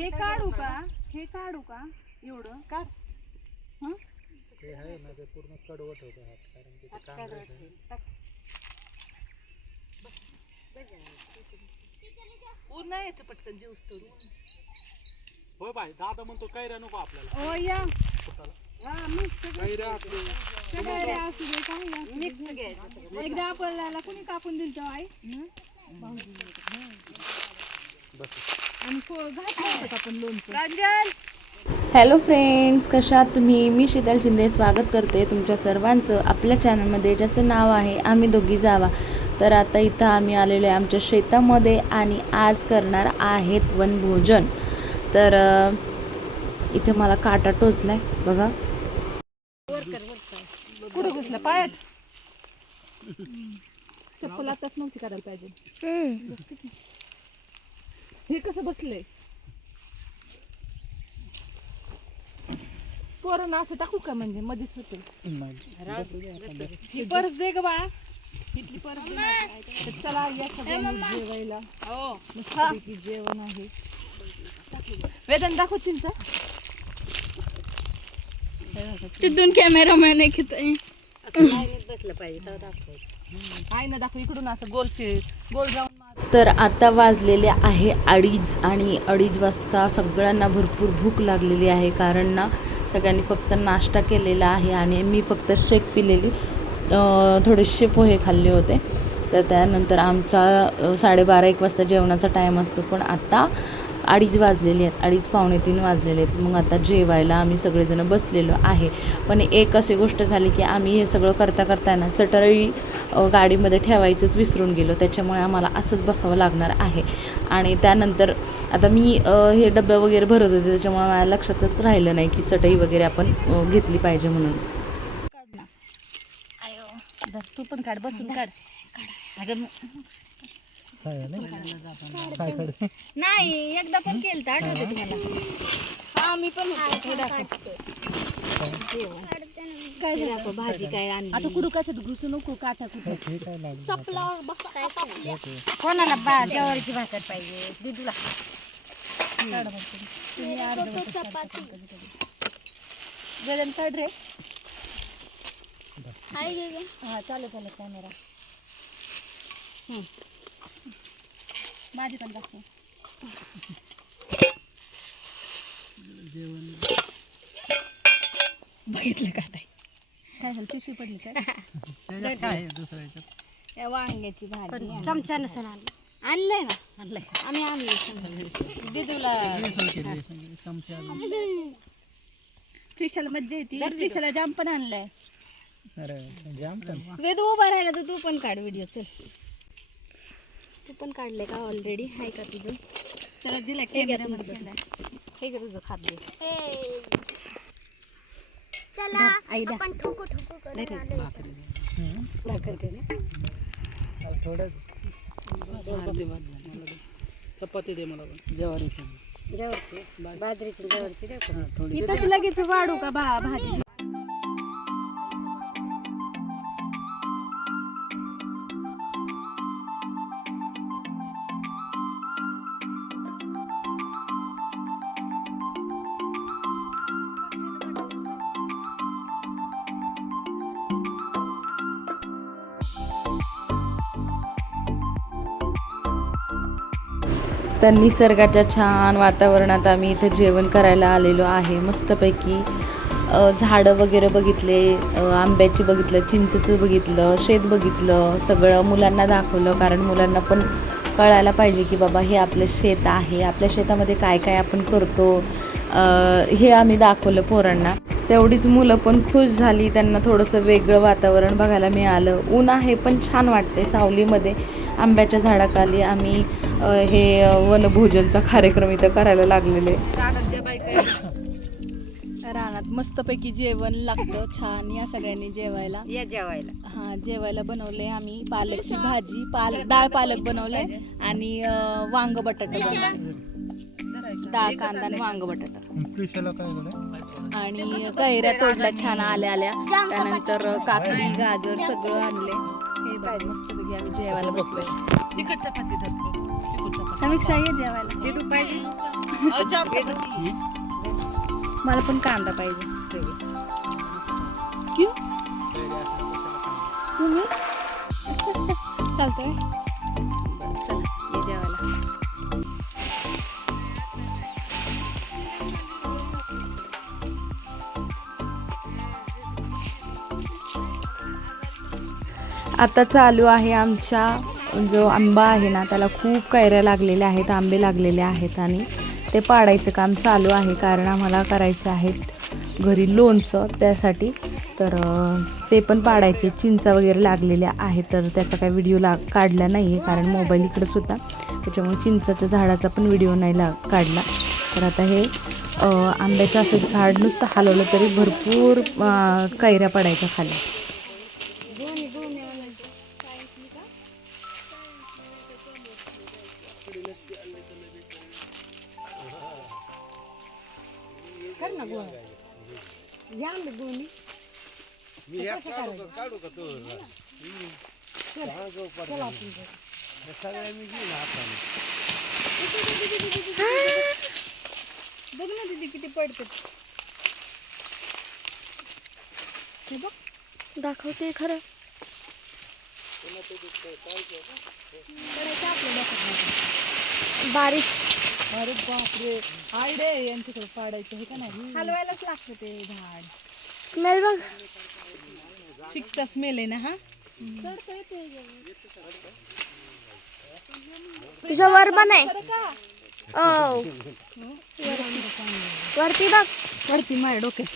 हे काढू का? हे काढू का? एवढं काढ. हं? ते आहे ना ते पूर्ण कडवट होतं हात कारण की ते कांदा आहे. पूर्ण याचं पटकन जीव तोडून. होय बाई दादा म्हणतो कैऱ्या नको आपल्याला. ओ या. हा मिक्स कैऱ्या सगळे असू दे काही मिक्स घ्यायचं. एकदा आपल्याला कोणी कापून दिलं तर आई हॅलो फ्रेंड्स, कशा आहात तुम्ही? मी शीतल शिंदे स्वागत करते तुमच्या सर्वांचं आपल्या चॅनलमध्ये, ज्याचं नाव आहे आम्ही दोघी जावा. तर आता इथं आम्ही आलेलो आहे आमच्या शेतामध्ये आणि आज करणार आहेत वनभोजन. तर इथे मला काटा टोचलाय बघा. कुठं घुसलं पायात? चप्पल आताच नव्हती करायला पाहिजे. हे कसं बसलंय? पोरांना असं टाकू का म्हणजे मध्येच होते? ही पर्स दे ग बाळा. इथली पर्स. चला या सगळ्यांनी जेवायला. मस्तपैकी जेवण आहे. वेदन दाखव चिंच. तिथून कॅमेरामॅन आहे बसलं पाहिजे आहे ना, दाखव इकडून असं गोल जाऊन. तर आता वाजलेले आहे 2:30 आणि 2:30 वाजता सगळ्यांना भरपूर भूक लागलेली आहे. कारण ना सगळ्यांनी फक्त नाश्ता केलेला आहे आणि मी फक्त शेक पिलेली, थोडेसे पोहे खाल्ले होते. तर त्यानंतर आमचा 12:30-1 वाजता जेवणाचा टाईम असतो. पण आता 2:30 वाजलेले आहेत, 2:30 पावणे 3 वाजलेले आहेत. मग आता जेवायला आम्ही सगळेजण बसलेलो आहे. पण एक अशी गोष्ट झाली की आम्ही हे सगळं करता ना चटई गाडीमध्ये ठेवायचंच विसरून गेलो. त्याच्यामुळे आम्हाला असंच बसावं लागणार आहे. आणि त्यानंतर आता मी हे डब्बे वगैरे भरत होते, त्याच्यामुळे मला लक्षातच राहिलं नाही की चटई वगैरे आपण घेतली पाहिजे म्हणून. तू पण काढ, बसून काढ. नाही एकदा पण केलं तर आठवतं तुम्हाला? हा मी पण काय झालं भाजी काय आणली आता कुठं कशात घुसू नको, काटा कुठं चपलावर बसा. कोणाला ज्वारीची भाकर पाहिजे दिदूला. चपाती वेदन काढ रे. आहे हा चालू कॅमेरा. माझी पण दाखव. बघितलं का ताई? काय झालं? पिशवी पडली काय? काय दुसऱ्या वांग्याची भाजी. चमचा नसेल आणलंय ना? आणलंय आम्ही आणलं दिदूला. त्रिशाला मज्जा येते. त्रिशाला जाम पण आणलाय. अरे जाम पण वेद उभा राहिला तर तू पण काढ व्हिडिओ. चल तू पण काढले का ऑलरेडी? आहे का तुझं? चला दिला हे घ्या कॅमेरा. हे का तुझं खाद्य? चला आपण ठोकू थोडं चपाती दे मला पण. ज्वारीची बाजरीची ज्वारीची. इथंच लगेच वाढू का भाजी? तर निसर्गाच्या छान वातावरणात आम्ही इथं जेवण करायला आलेलो आहे. मस्तपैकी झाडं वगैरे बघितले, आंब्याची बघितलं, चिंचेचं बघितलं, शेत बघितलं, सगळं मुलांना दाखवलं. कारण मुलांना पण कळायला पाहिजे की बाबा हे आपलं शेत आहे, आपल्या शेतामध्ये काय काय आपण करतो हे आम्ही दाखवलं पोरांना. तेवढीच मुलं पण खुश झाली. त्यांना थोडंसं वेगळं वातावरण बघायला मिळालं. ऊन आहे पण छान वाटते. सावलीमध्ये आंब्याच्या झाडाखाली आम्ही हे वनभोजनचा कार्यक्रम इथं करायला लागलेले. रानात मस्तपैकी जेवण लागतं छान. या सगळ्यांनी जेवायला या जेवायला. हा जेवायला बनवले आम्ही पालकची भाजी, डाळ पालक बनवलंय आणि वांग बटाटा बनवलंय. डाळ कांदा आणि वांग बटाटा आणि कैऱ्या तोडल्या छान आल्या आल्या. त्यानंतर काकडी गाजर सगळं आणले. हे बघ मस्तपैकी आम्ही जेवायला बसलोय. तिखट चपाती धरतो. समीक्षा ये जेवायला. दिदू पाहिजे. मला पण कांदा पाहिजे. कैरी असणार कशाला कांदा? तुम्ही चालतंय. बस चला ये जेवायला. आता चालू आहे आमच्या जो आंबा आहे ना त्याला खूप कैऱ्या लागलेल्या आहेत, आंबे लागलेले आहेत आणि ते पाडायचं काम चालू आहे कारण आम्हाला करायचं आहे घरी लोणचं त्यासाठी. तर ते पण पाडायचे. चिंचा वगैरे लागलेल्या आहेत तर त्याचा काही व्हिडिओ काढला नाही आहे कारण मोबाईल इकडेच होता त्याच्यामुळे चिंचाच्या झाडाचा पण व्हिडिओ नाही काढला. तर आता हे आंब्याचं असं झाड नुसतं हलवलं तरी भरपूर कैऱ्या पडायच्या खाली. काढू का तू? सगळ्या मी घेऊन हाताने. बघ ना दीदी किती पडते. हे बघ दाखवते खरं. बारिश. अरे बापरे, हाय रे यांच्याकडे पाडायचं हे का नाही. हलवायलाच लागतं ते झाड. स्मेल बघ. चिकचा स्मेल आहे ना हा. तुझा वर पण आहे. ओ वरती बघ. वरती माझ्या डोक्यात.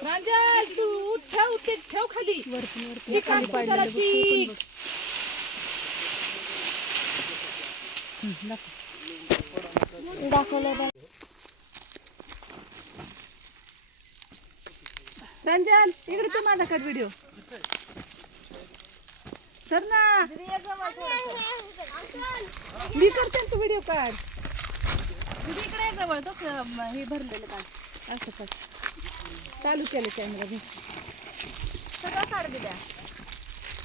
प्रांजल तू ठेव ते ठेव खाली. चिक आणतो त्याला चिक. दाखवलं बघ. प्रांजल इकडे तू माझा काढ व्हिडिओ. सर ना मी करते तू व्हिडिओ काढ. इकडे जवळ तो हे भरलेलं काय असं कर. चालू केलं कॅमेरा घे. सगळं काढ दिल्या.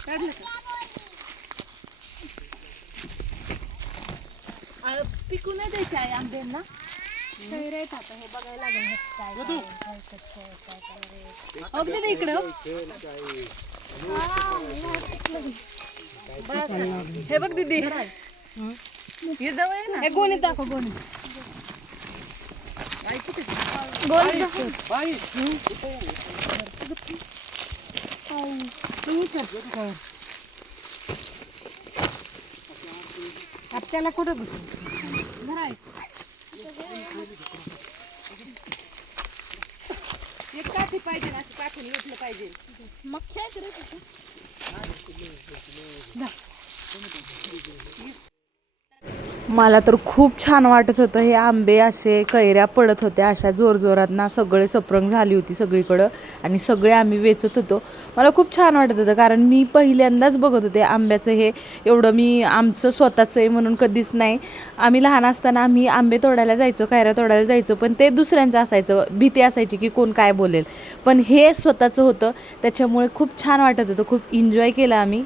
काढलं का? पिकू नाही द्यायचे आहे आंब्यांना. कैऱ्या आहेत आता हे बघायला लागेल अगदी इकडं हे बघ दीदी. हे जवळ आहे ना. हे गोणीत दाखव गोणी. आपल्याला कुठं एक काठी पाहिजे ना, असं काठीने उठलं पाहिजे. मग खेळत रे. मला तर खूप छान वाटत होतं. हे आंबे असे कैऱ्या पडत होत्या अशा जोरजोरात ना. सगळे सप्रंग झाली होती सगळीकडं आणि सगळे आम्ही वेचत होतो. मला खूप छान वाटत होतं कारण मी पहिल्यांदाच बघत होते आंब्याचं हे. एवढं मी आमचं स्वतःचं आहे म्हणून कधीच नाही. आम्ही लहान असताना आम्ही आंबे तोडायला जायचो, कैऱ्या तोडायला जायचो पण ते दुसऱ्यांचं असायचं. भीती असायची की कोण काय बोलेल. पण हे स्वतःचं होतं त्याच्यामुळे खूप छान वाटत होतं. खूप एन्जॉय केला आम्ही.